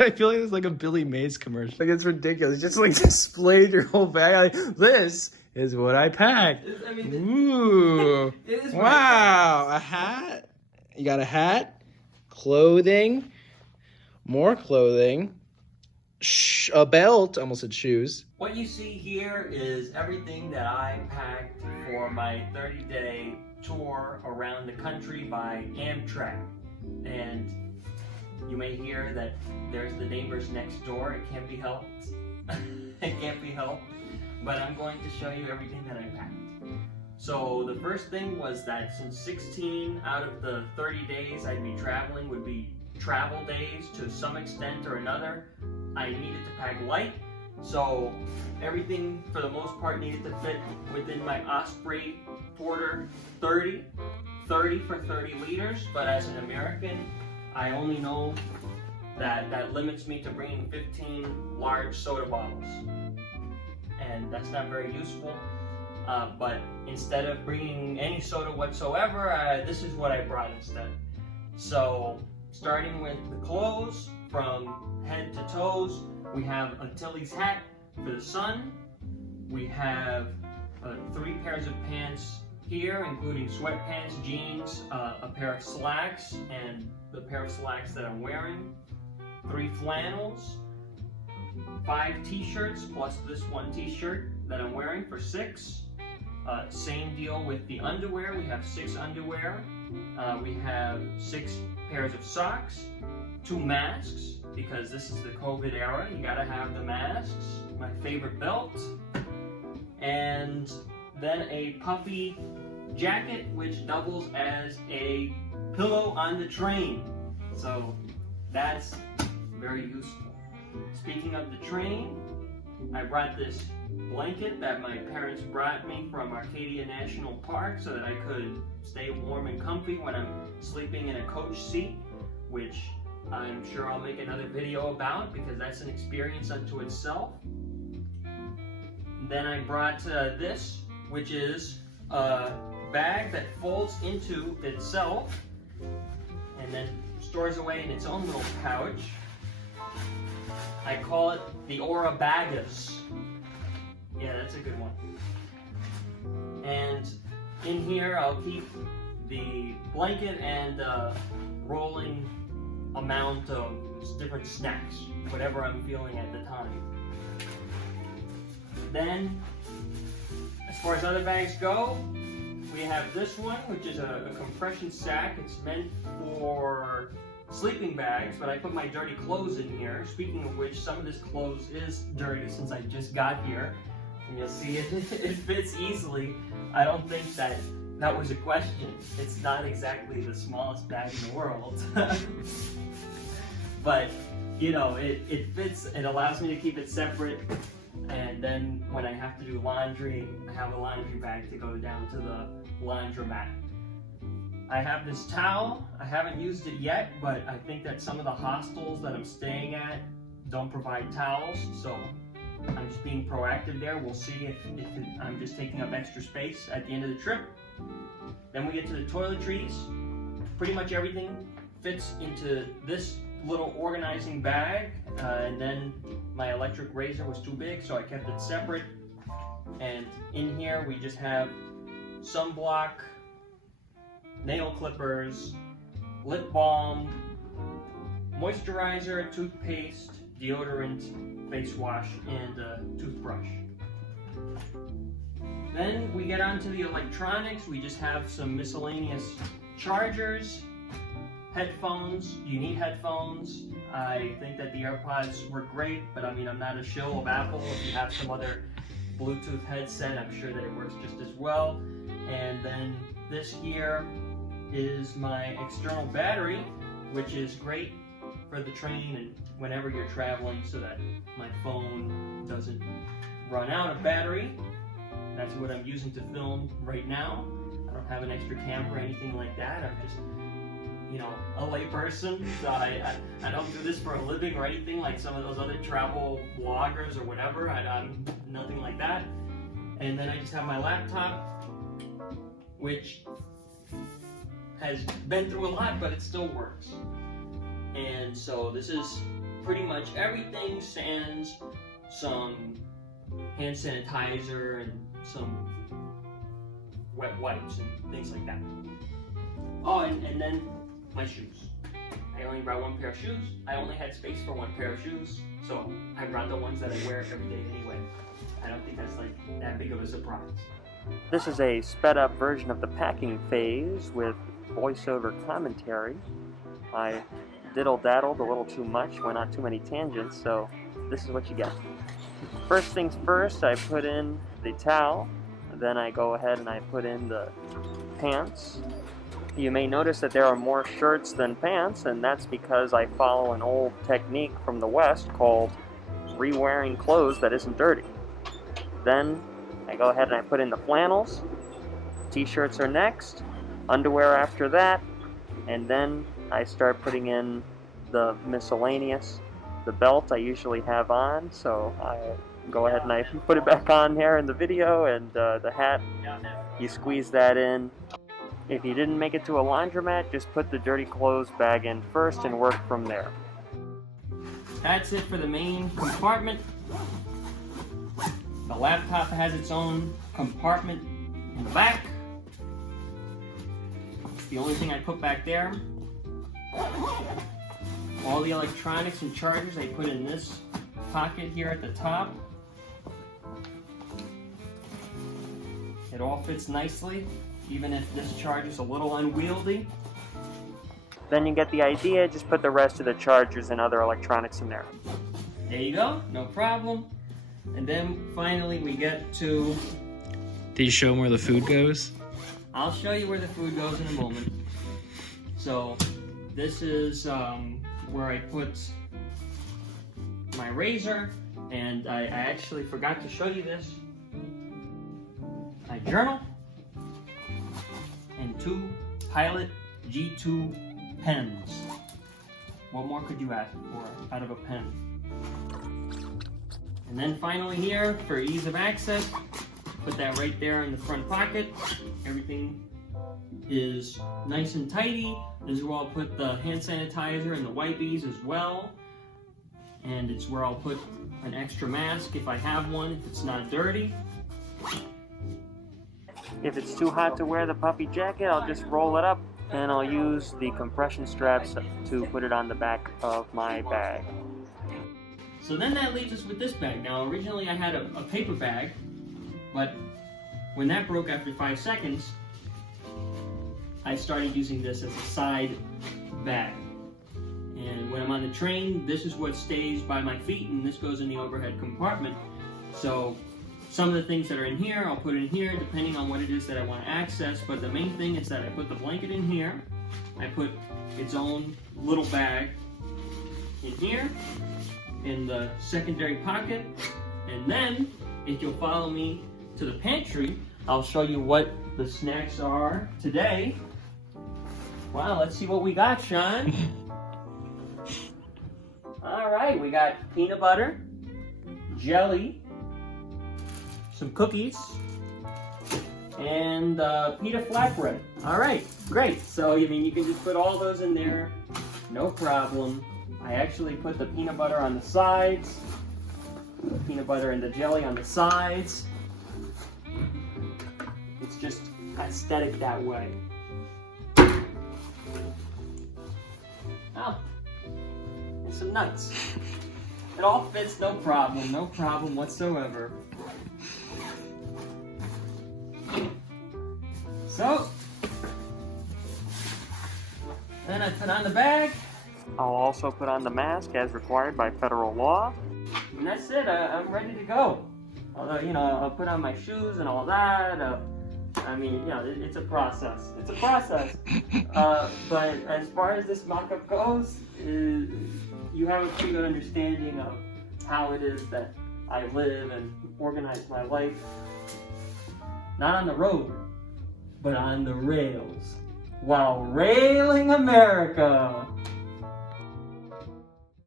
I feel like it's like a Billy Mays commercial. Like, it's ridiculous. Just like displayed your whole bag. Like, this is what I packed. I mean, Ooh. it is Wow. A hat. You got a hat, clothing, more clothing, a belt. I almost said shoes. What you see here is everything that I packed for my 30-day tour around the country by Amtrak. And you may hear that there's the neighbors next door. It can't be helped. It can't be helped. But I'm going to show you everything that I packed. So the first thing was that since 16 out of the 30 days I'd be traveling would be travel days to some extent or another, I needed to pack light. So everything for the most part needed to fit within my Osprey Porter 30 for 30 liters. But as an American, I only know that that limits me to bringing 15 large soda bottles. And that's not very useful. But instead of bringing any soda whatsoever, this is what I brought instead. So starting with the clothes, from head to toes, we have a Tilly's hat for the sun. We have 3 pairs of pants here, including sweatpants, jeans, a pair of slacks, and the pair of slacks that I'm wearing. 3 flannels, 5 t-shirts plus this one t-shirt that I'm wearing for 6. Same deal with the underwear. We have 6 underwear. We have 6 pairs of socks, 2 masks, because this is the COVID era. You gotta have the masks. My favorite belt. And then a puffy jacket, which doubles as a pillow on the train. So that's very useful. Speaking of the train, I brought this blanket that my parents brought me from Arcadia National Park so that I could stay warm and comfy when I'm sleeping in a coach seat, which I'm sure I'll make another video about because that's an experience unto itself. Then I brought this, which is a bag that folds into itself and then stores away in its own little pouch. I call it the Aura Bagus. Yeah, that's a good one. And in here I'll keep the blanket and rolling amount of different snacks, whatever I'm feeling at the time. Then, as far as other bags go, we have this one, which is a compression sack. It's meant for sleeping bags, but I put my dirty clothes in here. Speaking of which, some of this clothes is dirty since I just got here. And you'll see it fits easily. I don't think that was a question. It's not exactly the smallest bag in the world. But, you know, it fits. It allows me to keep it separate. And then when I have to do laundry, I have a laundry bag to go down to the laundromat. I have this towel. I haven't used it yet, but I think that some of the hostels that I'm staying at don't provide towels, so I'm just being proactive there. We'll see if I'm just taking up extra space at the end of the trip. Then we get to the toiletries. Pretty much everything fits into this little organizing bag, and then my electric razor was too big, so I kept it separate. And in here we just have sunblock, nail clippers, lip balm, moisturizer, toothpaste, deodorant, face wash, and a toothbrush. Then we get onto the electronics. We just have some miscellaneous chargers, headphones. You need headphones. I think that the AirPods were great, but I mean, I'm not a shill of Apple. If you have some other Bluetooth headset, I'm sure that it works just as well. And then this here is my external battery, which is great for the train and whenever you're traveling so that my phone doesn't run out of battery. That's what I'm using to film right now. I don't have an extra camera or anything like that. I'm just, you know, a lay person, so I don't do this for a living or anything like some of those other travel bloggers or whatever. I'm nothing like that. And then I just have my laptop, which has been through a lot, but it still works. And so this is pretty much everything, sans some hand sanitizer and some wet wipes and things like that. Oh, and then my shoes. I only brought one pair of shoes. I only had space for one pair of shoes, so I brought the ones that I wear every day anyway. I don't think that's like that big of a surprise. This is a sped up version of the packing phase with voiceover commentary. I diddle-daddled a little too much, went on too many tangents, so this is what you get. First things first, I put in the towel, then I go ahead and I put in the pants. You may notice that there are more shirts than pants, and that's because I follow an old technique from the West called re-wearing clothes that isn't dirty. Then I go ahead and I put in the flannels. T-shirts are next, underwear after that, and then I start putting in the miscellaneous. The belt I usually have on, so I go ahead and I put it back on here in the video, and the hat, you squeeze that in. If you didn't make it to a laundromat, just put the dirty clothes bag in first and work from there. That's it for the main compartment. The laptop has its own compartment in the back. It's the only thing I put back there. All the electronics and chargers I put in this pocket here at the top. It all fits nicely, even if this charger is a little unwieldy. Then you get the idea, just put the rest of the chargers and other electronics in there. There you go, no problem. And then finally we get to... Do you show them where the food goes? I'll show you where the food goes in a moment. So this is where I put my razor, and I actually forgot to show you this. My journal and 2 Pilot G2 pens. What more could you ask for out of a pen? And then finally here, for ease of access, put that right there in the front pocket. Everything is nice and tidy. This is where I'll put the hand sanitizer and the wipies as well. And it's where I'll put an extra mask if I have one, if it's not dirty. If it's too hot to wear the puffy jacket, I'll just roll it up and I'll use the compression straps to put it on the back of my bag. So then that leaves us with this bag. Now originally I had a paper bag, but when that broke after 5 seconds, I started using this as a side bag. And when I'm on the train, this is what stays by my feet, and this goes in the overhead compartment. So some of the things that are in here, I'll put in here, depending on what it is that I want to access. But the main thing is that I put the blanket in here. I put its own little bag in here, in the secondary pocket. And then, if you'll follow me to the pantry, I'll show you what the snacks are today. Wow, let's see what we got, Sean. All right, we got peanut butter, jelly, some cookies, and pita flatbread. All right, great. So, I mean, you can just put all those in there, no problem. I actually put the peanut butter on the sides, the peanut butter and the jelly on the sides. It's just aesthetic that way. Oh, and some nuts. It all fits, no problem whatsoever. So, then I put on the bag. I'll also put on the mask as required by federal law. And that's it, I'm ready to go. Although, you know, I'll put on my shoes and all that. I mean, you know, it's a process. It's a process. But as far as this mock-up goes, you have a pretty good understanding of how it is that I live and organize my life. Not on the road, but on the rails, while railing America.